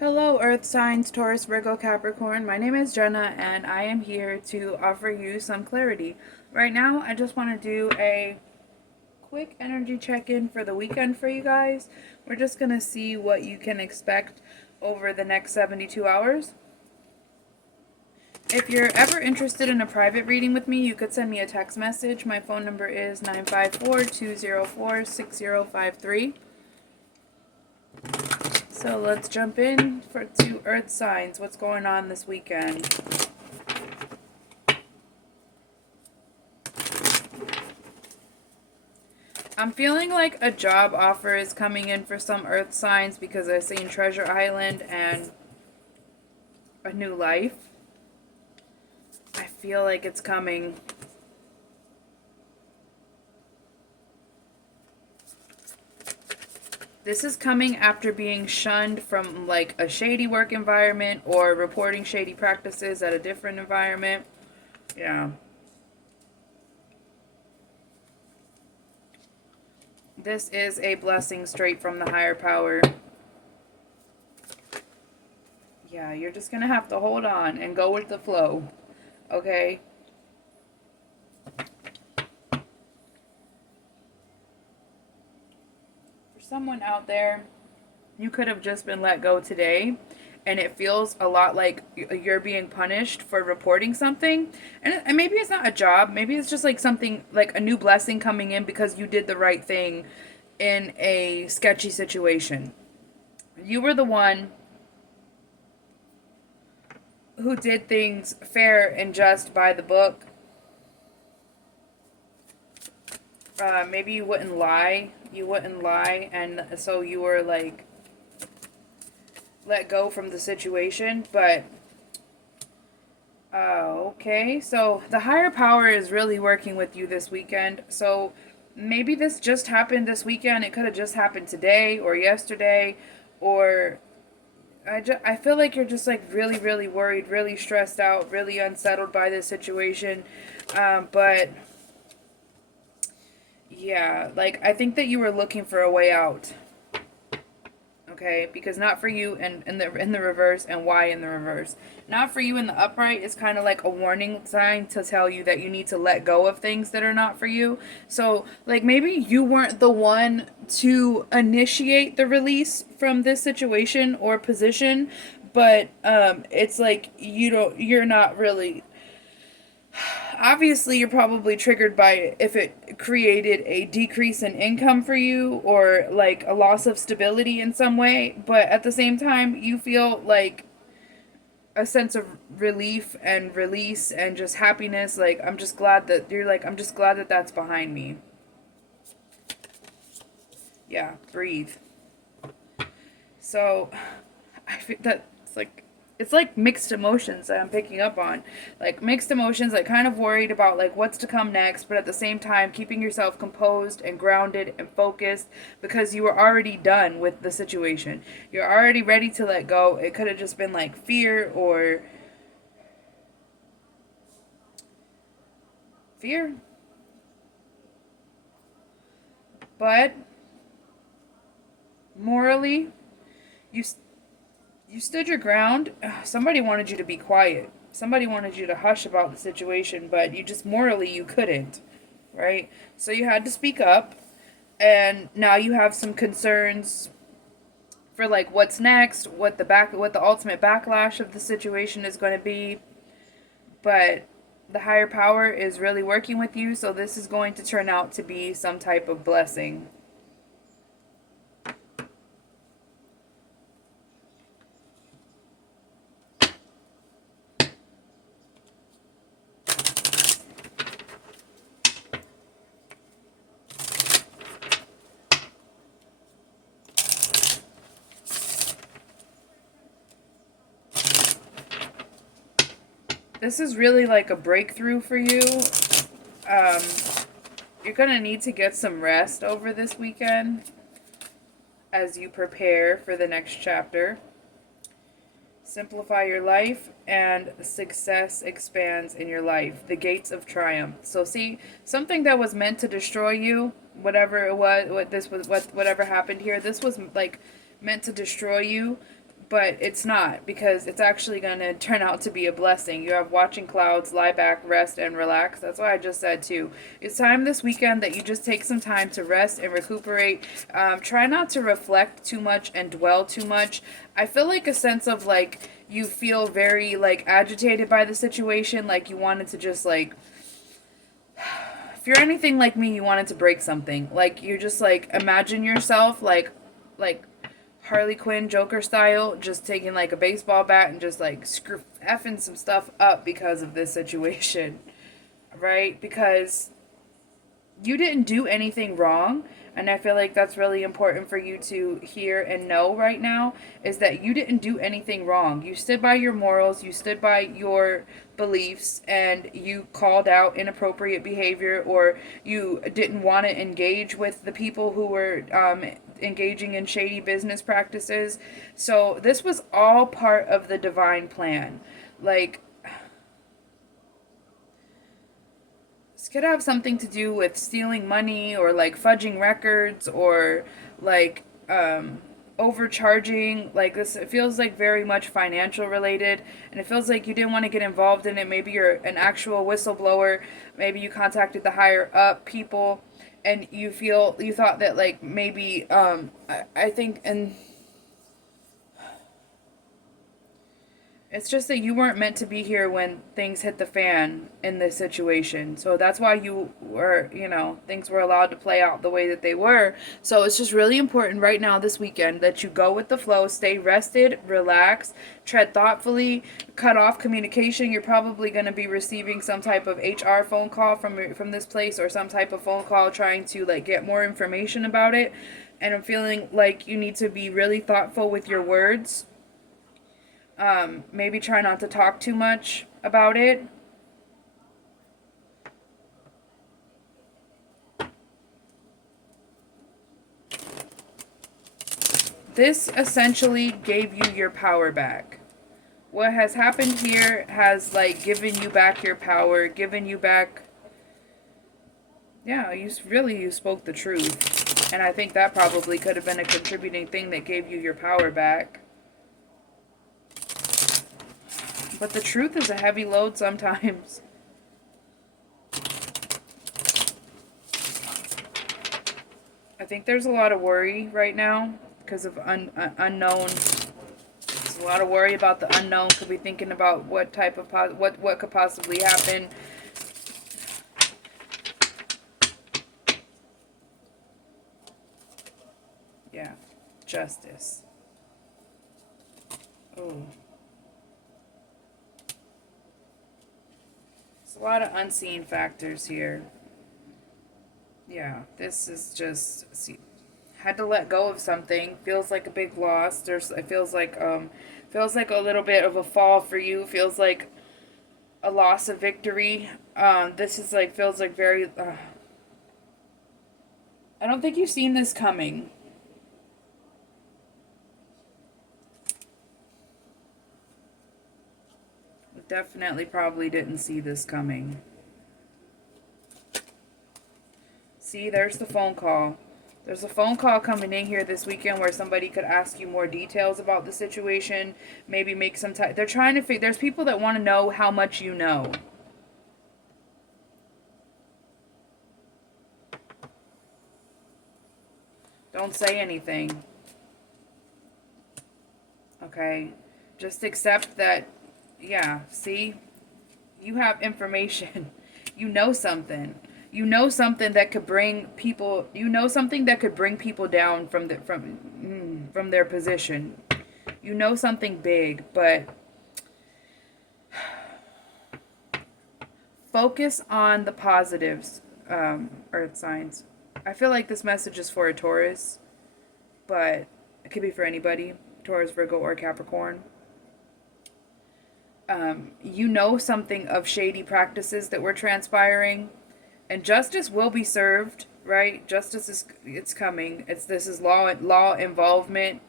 Hello, Earth signs, Taurus, Virgo, Capricorn. My name is Jenna, and I am here to offer you some clarity. Right now, I just want to do a quick energy check in for the weekend for you guys. We're just going to see what you can expect over the next 72 hours. If you're ever interested in a private reading with me, you could send me a text message. My phone number is 954-204-6053. So let's jump in to Earth signs. What's going on this weekend? I'm feeling like a job offer is coming in for some Earth signs because I've seen Treasure Island and a new life. I feel like it's coming. This is coming after being shunned from like a shady work environment or reporting shady practices at a different environment. Yeah. This is a blessing straight from the higher power. Yeah, you're just going to have to hold on and go with the flow. Okay? For someone out there, you could have just been let go today, and it feels a lot like you're being punished for reporting something. And maybe it's not a job, maybe it's just like something like a new blessing coming in because you did the right thing in a sketchy situation. You were the one who did things fair and just by the book. Maybe you wouldn't lie. You wouldn't lie, and so you were like let go from the situation. But okay, so the higher power is really working with you this weekend. So maybe this just happened this weekend. It could have just happened today or yesterday, or I feel like you're just like really, really worried, really stressed out, really unsettled by this situation. But yeah, like I think that you were looking for a way out. Okay, because not for you and in the reverse, and why in the reverse. Not for you in the upright is kind of like a warning sign to tell you that you need to let go of things that are not for you. So like maybe you weren't the one to initiate the release from this situation or position, but it's like you're not really, obviously you're probably triggered by if it created a decrease in income for you or like a loss of stability in some way, but at the same time you feel like a sense of relief and release and just happiness. Like I'm just glad that you're like, I'm just glad that that's behind me. Yeah, breathe. So I think that it's like mixed emotions that I'm picking up on. Like mixed emotions, like kind of worried about like what's to come next, but at the same time keeping yourself composed and grounded and focused because you were already done with the situation. You're already ready to let go. It could have just been like fear or fear. But morally, you you stood your ground. Somebody wanted you to be quiet. Somebody wanted you to hush about the situation, but you just morally you couldn't, right? So you had to speak up, and now you have some concerns for like what's next, what the ultimate backlash of the situation is going to be. But the higher power is really working with you, so this is going to turn out to be some type of blessing. This is really like a breakthrough for you. Um, you're going to need to get some rest over this weekend as you prepare for the next chapter. Simplify your life and success expands in your life. The gates of triumph. So see, something that was meant to destroy you, whatever it was, whatever happened here, this was like meant to destroy you, but it's not, because it's actually going to turn out to be a blessing. You have watching clouds, lie back, rest, and relax. That's what I just said too. It's time this weekend that you just take some time to rest and recuperate. Try not to reflect too much and dwell too much. I feel like a sense of like you feel very like agitated by the situation, like you wanted to just like, if you're anything like me, you wanted to break something. Like you're just like, imagine yourself like Harley Quinn Joker style, just taking like a baseball bat and just like screw effing some stuff up because of this situation, right? Because you didn't do anything wrong, and I feel like that's really important for you to hear and know right now, is that you didn't do anything wrong. You stood by your morals, you stood by your beliefs, and you called out inappropriate behavior, or you didn't want to engage with the people who were engaging in shady business practices. So this was all part of the divine plan. Like, this could have something to do with stealing money, or like fudging records, or like overcharging. Like this, it feels like very much financial related, and it feels like you didn't want to get involved in it. Maybe you're an actual whistleblower. Maybe you contacted the higher up people, and you thought that like maybe I think, and it's just that you weren't meant to be here when things hit the fan in this situation. So that's why you were, things were allowed to play out the way that they were. So it's just really important right now this weekend that you go with the flow, stay rested, relax, tread thoughtfully, cut off communication. You're probably going to be receiving some type of HR phone call from this place, or some type of phone call trying to like get more information about it. And I'm feeling like you need to be really thoughtful with your words. Maybe try not to talk too much about it. This essentially gave you your power back. What has happened here has like given you back your power, given you back. Yeah, you spoke the truth. And I think that probably could have been a contributing thing that gave you your power back. But the truth is a heavy load sometimes. I think there's a lot of worry right now because of unknown. There's a lot of worry about the unknown. Could be thinking about what type of what could possibly happen. Yeah, justice. Oh. A lot of unseen factors here. Yeah, this is just had to let go of something. Feels like a big loss. It feels like a little bit of a fall for you. Feels like a loss of victory. This is like feels like very. I don't think you've seen this coming. Definitely probably didn't see this coming. See, there's the phone call. There's a phone call coming in here this weekend where somebody could ask you more details about the situation. Maybe make some type. They're trying to figure. There's people that want to know how much you know. Don't say anything. Okay? Just accept that. Yeah, see? You have information. You know something. You know something that could bring people. You know something that could bring people down from their position. You know something big, but focus on the positives, earth signs. I feel like this message is for a Taurus, but it could be for anybody. Taurus, Virgo, or Capricorn. You know something of shady practices that were transpiring, and justice will be served, right? Justice it's coming. This is law involvement,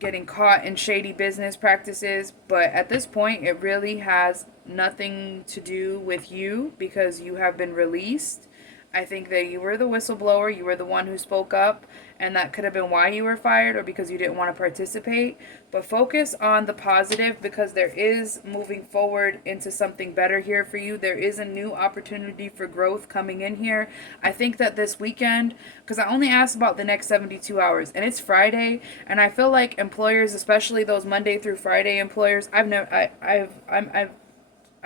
getting caught in shady business practices, but at this point it really has nothing to do with you because you have been released. I think that you were the whistleblower, you were the one who spoke up, and that could have been why you were fired or because you didn't want to participate. But focus on the positive because there is moving forward into something better here for you. There is a new opportunity for growth coming in here. I think that this weekend, because I only asked about the next 72 hours, and it's Friday, and I feel like employers, especially those Monday through Friday employers, I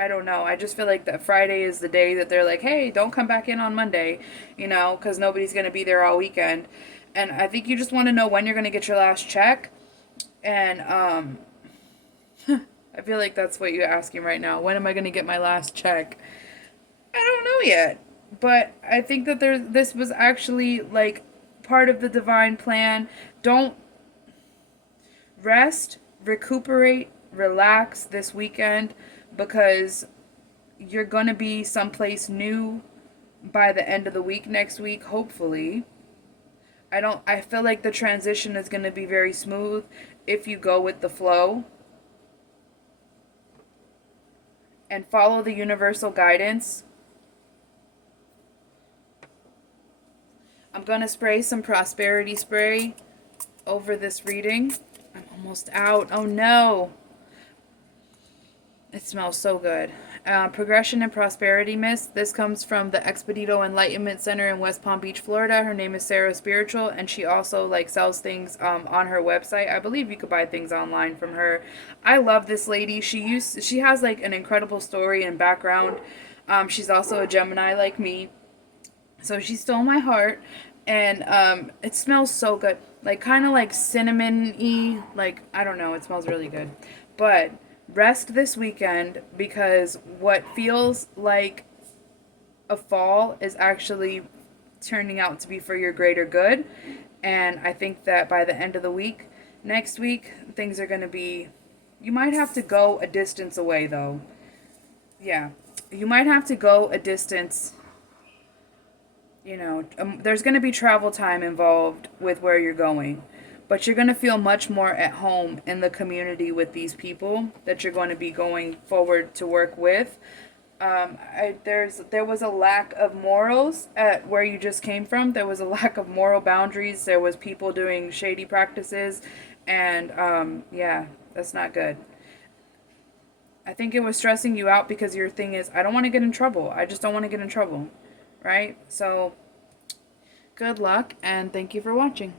don't know. I just feel like that Friday is the day that they're like, hey, don't come back in on Monday, because nobody's going to be there all weekend. And I think you just want to know when you're going to get your last check. And I feel like that's what you're asking right now. When am I going to get my last check? I don't know yet. But I think that this was actually like part of the divine plan. Don't rest, recuperate, relax this weekend because you're going to be someplace new by the end of the week next week, hopefully. I feel like the transition is going to be very smooth if you go with the flow and follow the universal guidance. I'm going to spray some prosperity spray over this reading. I'm almost out. Oh no. It smells so good. Progression and Prosperity Mist. This comes from the Expedito Enlightenment Center in West Palm Beach, Florida. Her name is Sarah Spiritual, and she also sells things on her website. I believe you could buy things online from her. I love this lady. She has an incredible story and background. She's also a Gemini like me, so she stole my heart, and it smells so good, kind of like cinnamon-y. I don't know. It smells really good, but rest this weekend because what feels like a fall is actually turning out to be for your greater good. And I think that by the end of the week, next week, things are going to be... You might have to go a distance away, though. Yeah. You might have to go a distance. There's going to be travel time involved with where you're going. But you're going to feel much more at home in the community with these people that you're going to be going forward to work with. There was a lack of morals at where you just came from. There was a lack of moral boundaries. There was people doing shady practices. And, yeah, that's not good. I think it was stressing you out because your thing is, I don't want to get in trouble. I just don't want to get in trouble. Right? So, good luck, and thank you for watching.